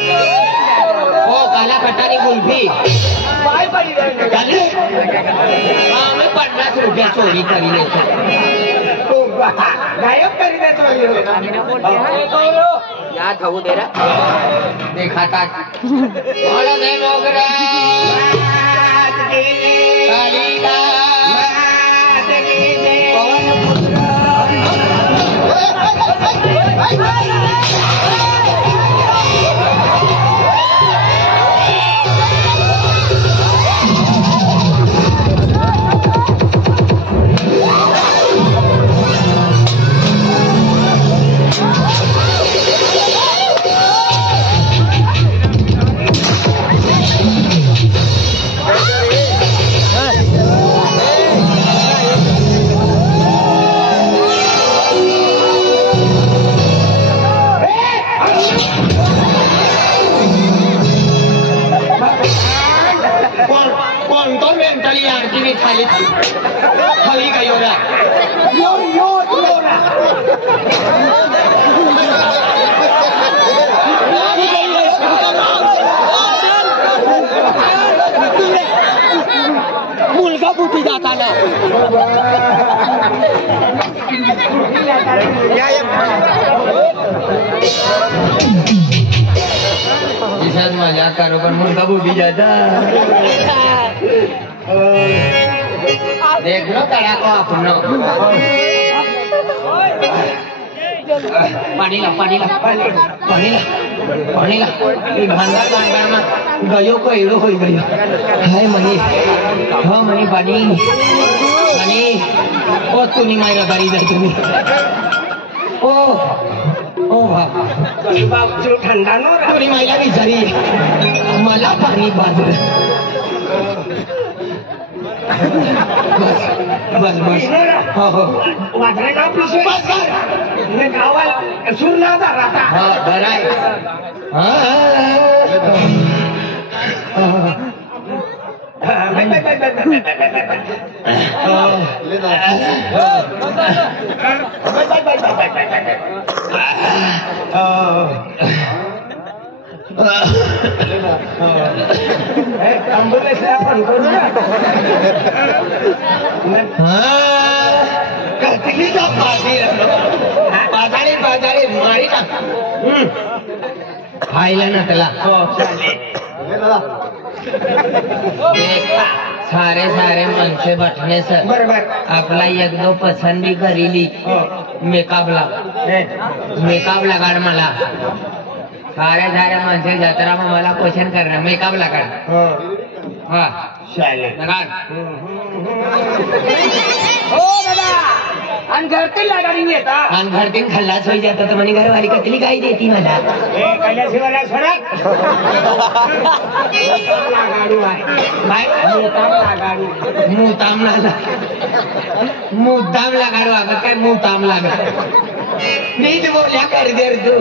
ओ काला कटारी कुल्फी काय पाहिजे आम्ही 50 रुपया चोरी करी गायब करी देतो या खाऊ दे रा देखा बोलो दे मोगरा कालिका खाली खाली का योरा मुलगा बुटी जाता ना मजाक करो पर मुलगा बुटी जाता देख लो तड़ाको अपनो पानी ला भांडा में गयो को एड़ो हो गयो हाय मनी हाँ मनी पानी ओ तुनी मायरा बारी जाए तुम्ही ओ बाप जो ठंडा नो तुनी मायला बिचारी मला पाणी बाजू बस हो वाजरे का पिशू बस कर ने गावाला सूर ना राहता हा धराय बाजारी मारी टाक खायला नसला सारे मनसे बैठने से बरोबर आपला एक दो पसंद भी करीली मेकअप लगाड मला सारे मनसे जत्रा में मला क्वेश्चन करना मेकअप लगाड हाँ लगाड हो दादा अनघरती लगाडी येता अनघरती खल्लास होई जाता तर म्हणे घरवाली कतली गाई देती मला कैलासीवाला सोडा लगाडू आहे बाय मुताम लगाडू अगं काय मुताम लागा नीट बोल्या कर दे तू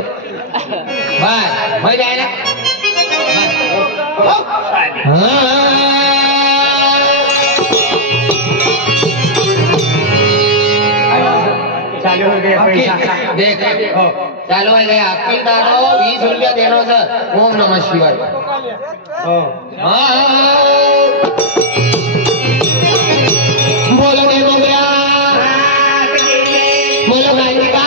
बाय होय जायला चालू हो गया पैसा देख चालू हो गया अक्कल दादो 20 रुपया देनो सर ओम नमः शिवाय बोलो दे मोगरा बोलो कालिका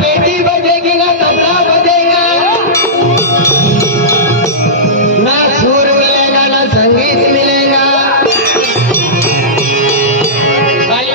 बेटी बजेगी ना तबला बजेगा ना सुर मिलेगा ना संगीत मिलेगा खाली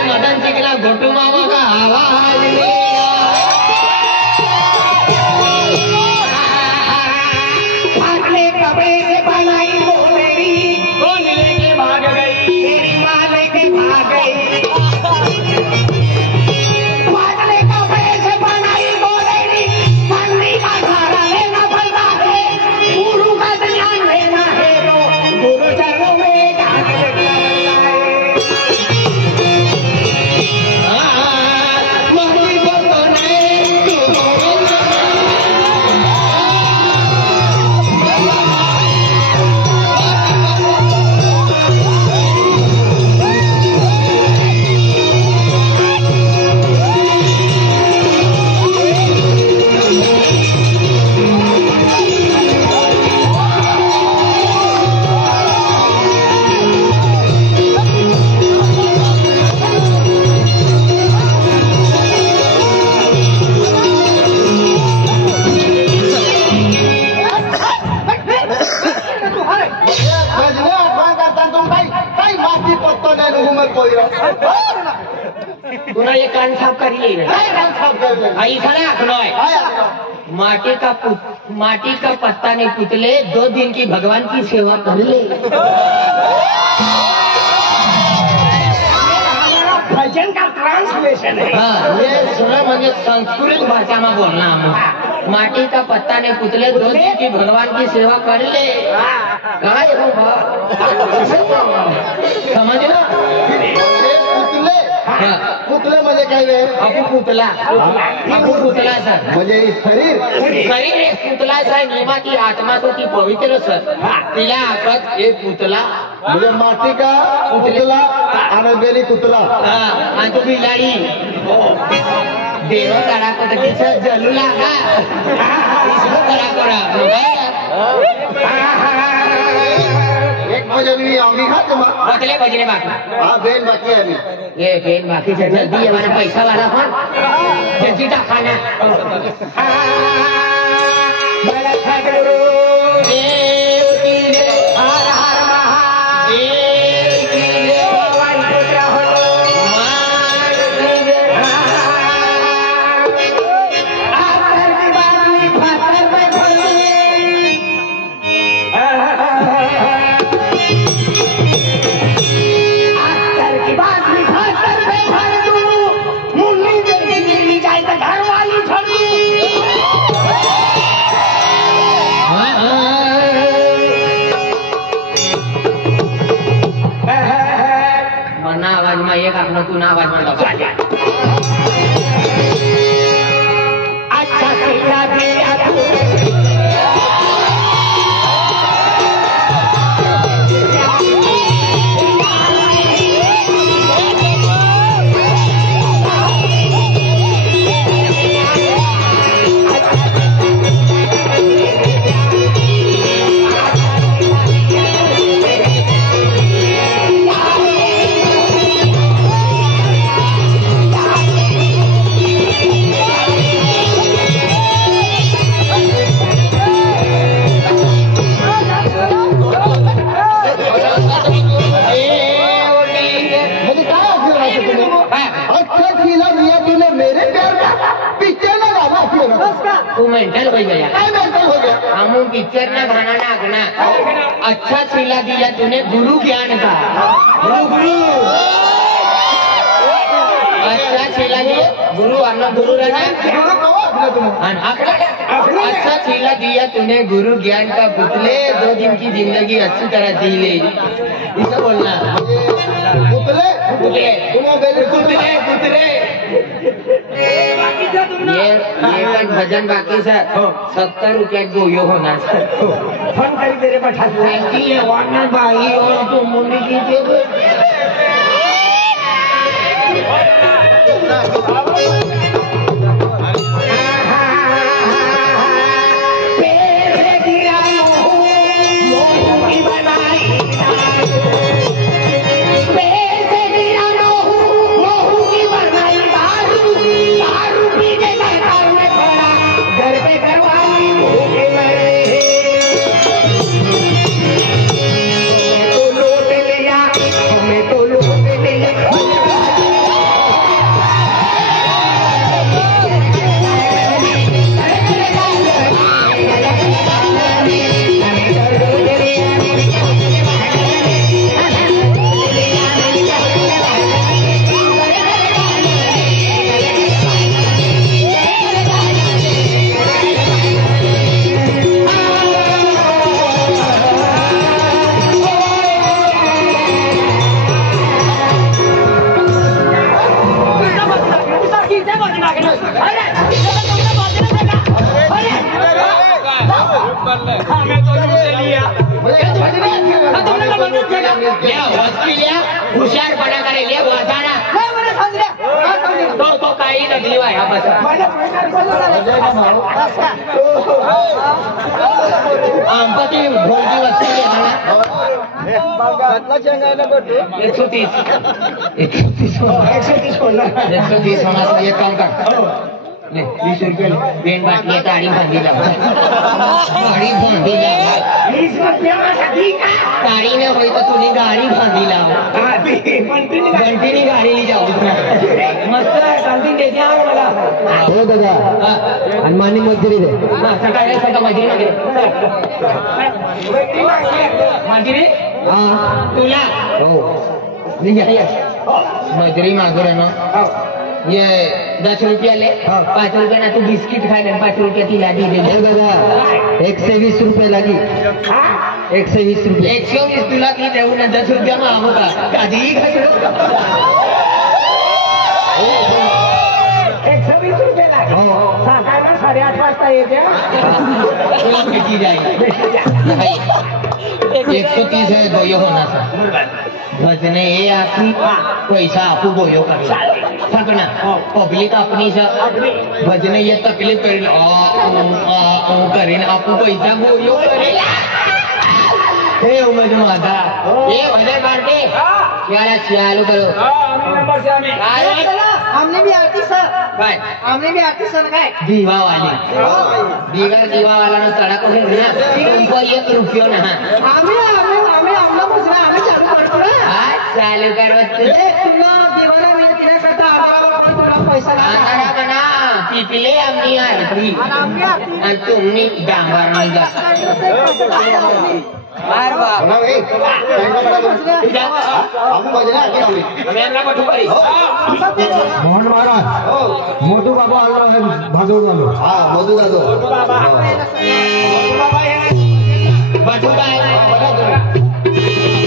तुला ये कान साफ करी ले ऐसा ना आखनो है माटी का पत्ता नहीं पुतले 2 दिन की भगवान की सेवा कर ले। भजन का ट्रांसलेशन है। हाँ ये सुना मुझे संस्कृत भाषा में बोलना हम माटी का पत्ता ने पुतले 2 दिन की भगवान की सेवा कर ले। काय हो समझ ना पुतले म्हणजे काय रे? अबू पुतला सर म्हणजे शरीर शरीर एक पुतला आहे निमा ती आत्मा तो ती पवित्र सर तिला आपण एक पुतला म्हणजे माती का पुतला आणि बेली कुतला आणि तो बिलाडी देव करा तिचं जलू लागा करा एक भजन मी आम्ही हा तुम्हाला बदले भजने बाकी हा बेन बाकी आली ये बेन बाकी से जल्दी हमारा पैसा वाला फोन जल्दी का खाना मला सद्गुरु देव की जय हर हर देव की जय महादेव पुत्र हो मान की जय आकर की बानी फातर पे खोली आकर की बानी फातर पे भर दूं मुन्नी जल्दी मिल जाए तो घर वाली छोड़ दूं मना आवाज में एक अपना तू ना आवाज में लगा अच्छा सिला दिया तू म्हणजे काय असलं अच्छा खिला दिया तूने मेरे प्यार का पिक्चर ना गाना असलं तू मेंटल हो गया काय मेंटल हो गया हम पिक्चर ना गाना ना आगना अच्छा सिला दिया तूने गुरु ज्ञान का गुरु अच्छा सिला दिया गुरु अन्ना गुरु रहना गुरु कवा असलं तुम्ही अच्छा सिला दिया तूने गुरु ज्ञान का पुतले 2 दिन की जिंदगी अच्छी तरह जी ले इसे बोलना पुतले पुतले तुम्हा बेली पुतले पुतले ये पण भजन बाकी सर 70 रुपये गोयो होना सर फोन करी तेरे बैठा थैंक यू वार्नर भाई और तुम मुंडी की तेरे गिरा मोहू की बनाई पैसे गिरा मोहू की बनाई दारू पीने का घर में खड़ा घर पे घरवाली भूखे मरे तो लौट लिया हमें तो लौट लिया हुशारपणा करेल ये वाचाना तो काही नकली वाया बस आमपती ढोलकी वस्तू घेताना 130 130 होणार एक काम कर 20 रुपये पेन बाटली ताड़ी बांधी लगा गाड़ी बांधी लगा 20 रुपयासाठी का गाड़ी ने होई तो तुझी गाड़ी बांधी लावा घंटी गाड़ी ली जाऊ मस्त आहे चालती देते आण मला हो दादा आणि मानी मजुरी दे सकाळी सकाळ मजुरी मध्ये मजुरी हा तुला हो मजुरी मागू रहे ना ये 10 रुपया ले 5 रुपया ना तू बिस्किट खाए 5 रुपया तिला दी दे हो दादा 120 रुपये लागी 120 रुपये 120 तुला की देऊ ना 10 रुपया मग होगा कधी 120 रुपये लागले हो सकाळला 8:30 वाजता येते भेटी जाएगी 130 है दो ये होना था भजने ये आपकी पैसा आपको बोयो कर सकना पब्लिक अपनी से भजने ये तकलीफ करें करें आपको पैसा बोयो करें हे उमज माता ये भजन मारते यार चालू करो हमने भी आरती सर काय हमने भी आरती सर काय दीवा वाली दीवा वाला ना तड़ा को है ना तुमको 1 रुपया ना आम्ही आम्हाला मोजला आम्ही चालू करतो ना आज चालू करो तुला देवाला विनंती न करता आम्हाला तुला पैसा आंधळा बना पिपले आमनी आरती आणि तुम्ही डांबर नाही जा बार बार मोहन महाराज मोठू बाबा आला आहे भाजून आलो हा मधू दादो बटू काय